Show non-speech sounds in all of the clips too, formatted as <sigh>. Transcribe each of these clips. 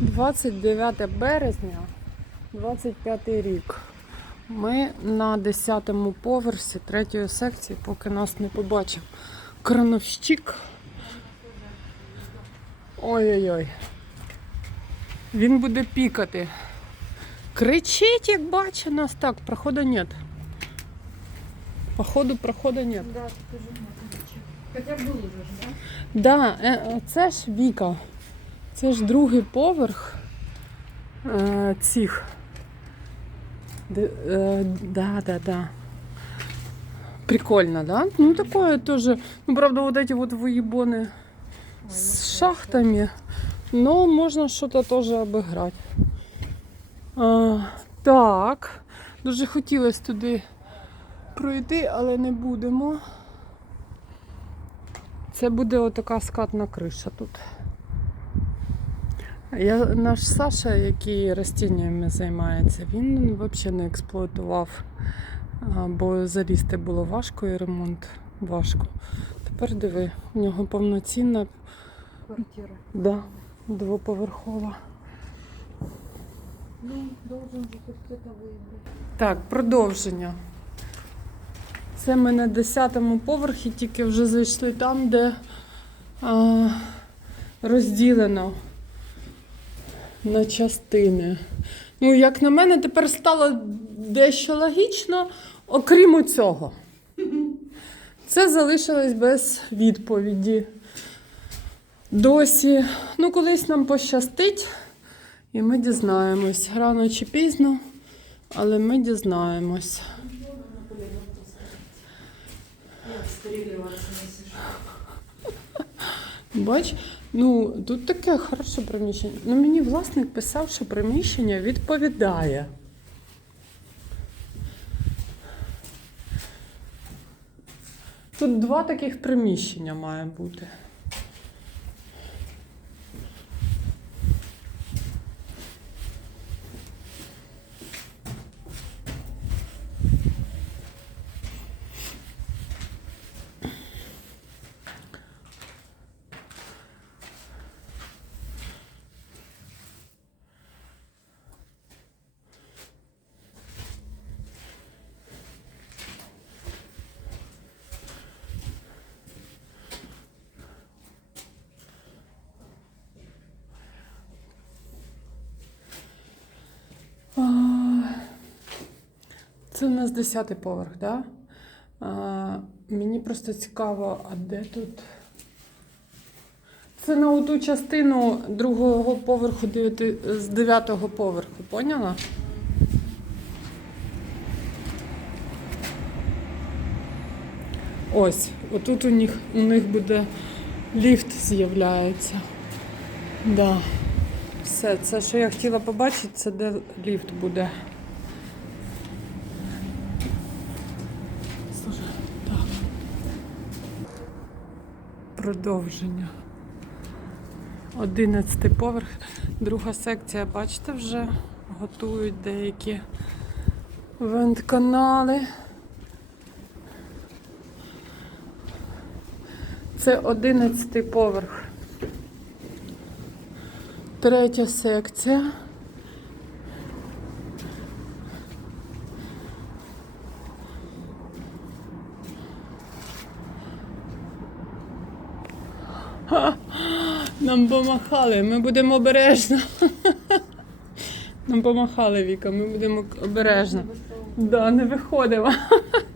29 березня, 25 рік. Ми на 10-му поверсі третьої секції, поки нас не побачив. Крановщик. Ой-ой-ой. Він буде пікати. Кричить, як бачить нас. Так, проходу нет. Походу, проходу нет. Да, тут уже нет ничего. Хотя был уже же, да? Да, е, е, це ж Віка. Це ж другий поверх е, цих. Де, е, да, да, да. Прикольно, да? Ну, такое тоже. Ну, правда, вот эти вот выебоны с шахтами. Но можно что-то тоже обыграть. А, так. Дуже хотілося туди пройти, але не будемо. Це буде отака скатна криша тут. Я, наш Саша, який растіннями займається, він взагалі не експлуатував, бо залізти було важко і ремонт важко. Тепер диви, у нього повноцінна Квартира. да, двоповерхова. Ну, должен. Так, продовження. Це ми на 10-му поверхі, тільки вже зайшли там, де а, розділено на частини. Ну, як на мене, тепер стало дещо логічно, окрім цього. Це залишилось без відповіді. Досі. Ну, колись нам пощастить, і ми дізнаємось. Рано чи пізно, але ми дізнаємось. Бач, ну тут таке хороше приміщення. Ну мені власник писав, що приміщення відповідає. Тут два таких приміщення має бути. Це у нас 10-й поверх, так? Да? Мені просто цікаво, а де тут? Це на ту частину другого поверху з 9-го поверху, поняла? Ось, отут у них, у них буде ліфт з'являється. Да. Все, це, що я хотіла побачити, це де ліфт буде. Слушай, так. Продовження. Одинадцятий поверх. Друга секція, бачите, вже готують деякі вент-канали. Це одинадцятий поверх. Третя секція. Нам помахали, ми будемо обережно. <laughs> Нам помахали Віка, ми будемо обережно. Да, не виходимо. <laughs>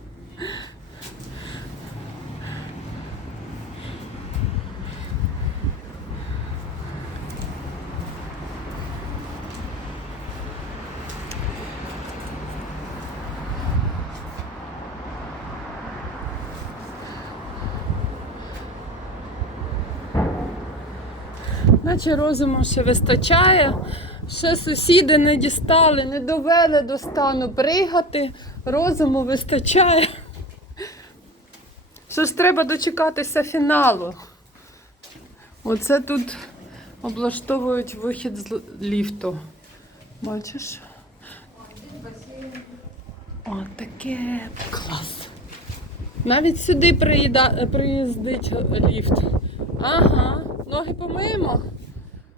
Наче розуму ще вистачає. Ще сусіди не дістали, не довели до стану пригати. Розуму вистачає. Що ж треба дочекатися фіналу. Оце тут облаштовують вихід з ліфту. Бачиш? О, таке клас. Навіть сюди приїда... приїздить ліфт. Ага, ноги помиємо.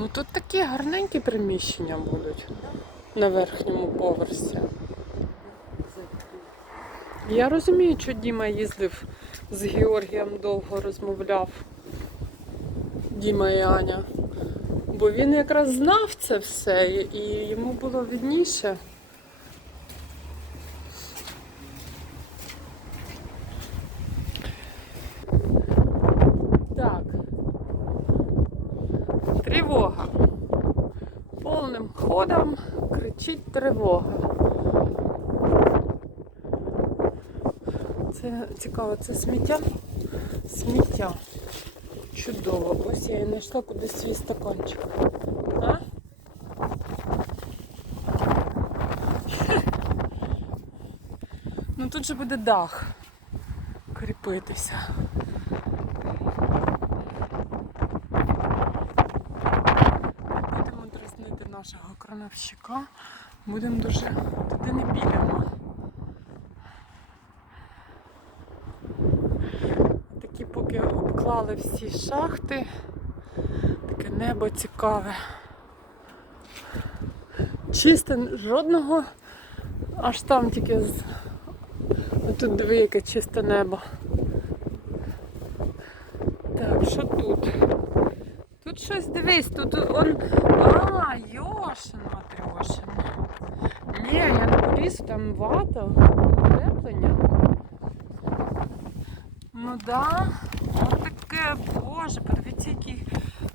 Ну тут такі гарненькі приміщення будуть на верхньому поверсі. Я розумію, що Діма їздив з Георгієм довго розмовляв. Діма і Аня. Бо він якраз знав це все і йому було відніше. Так. Тривога. Ходом кричить тривога. Це цікаво, це сміття? Сміття. Чудово. Ось я і знайшла куди свій стаканчик. А? Ну тут же буде дах кріпитися. Будемо дразнити нашого. Будемо дуже туди не білимо. Такі поки обклали всі шахти. Таке небо цікаве. Чисте, жодного, аж там тільки з... тут диви, яке чисте небо. Так, що тут? Тут щось дивись, тут он. А, Йошин Матрьошин. Ні, я не полізу, там вата, утеплення. Ну да, от таке, боже, подивіться, який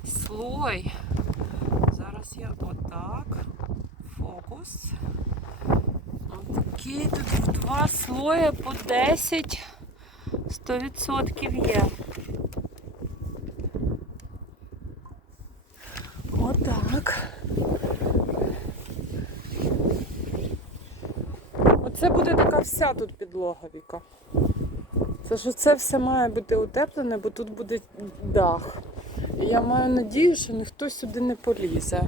слой. Зараз я отак. Фокус. Отакий тут два слої по 10. 100% є. Отак. Оце буде така вся тут підлога, Віка. Це що це все має бути утеплене, бо тут буде дах. І я маю надію, що ніхто сюди не полізе.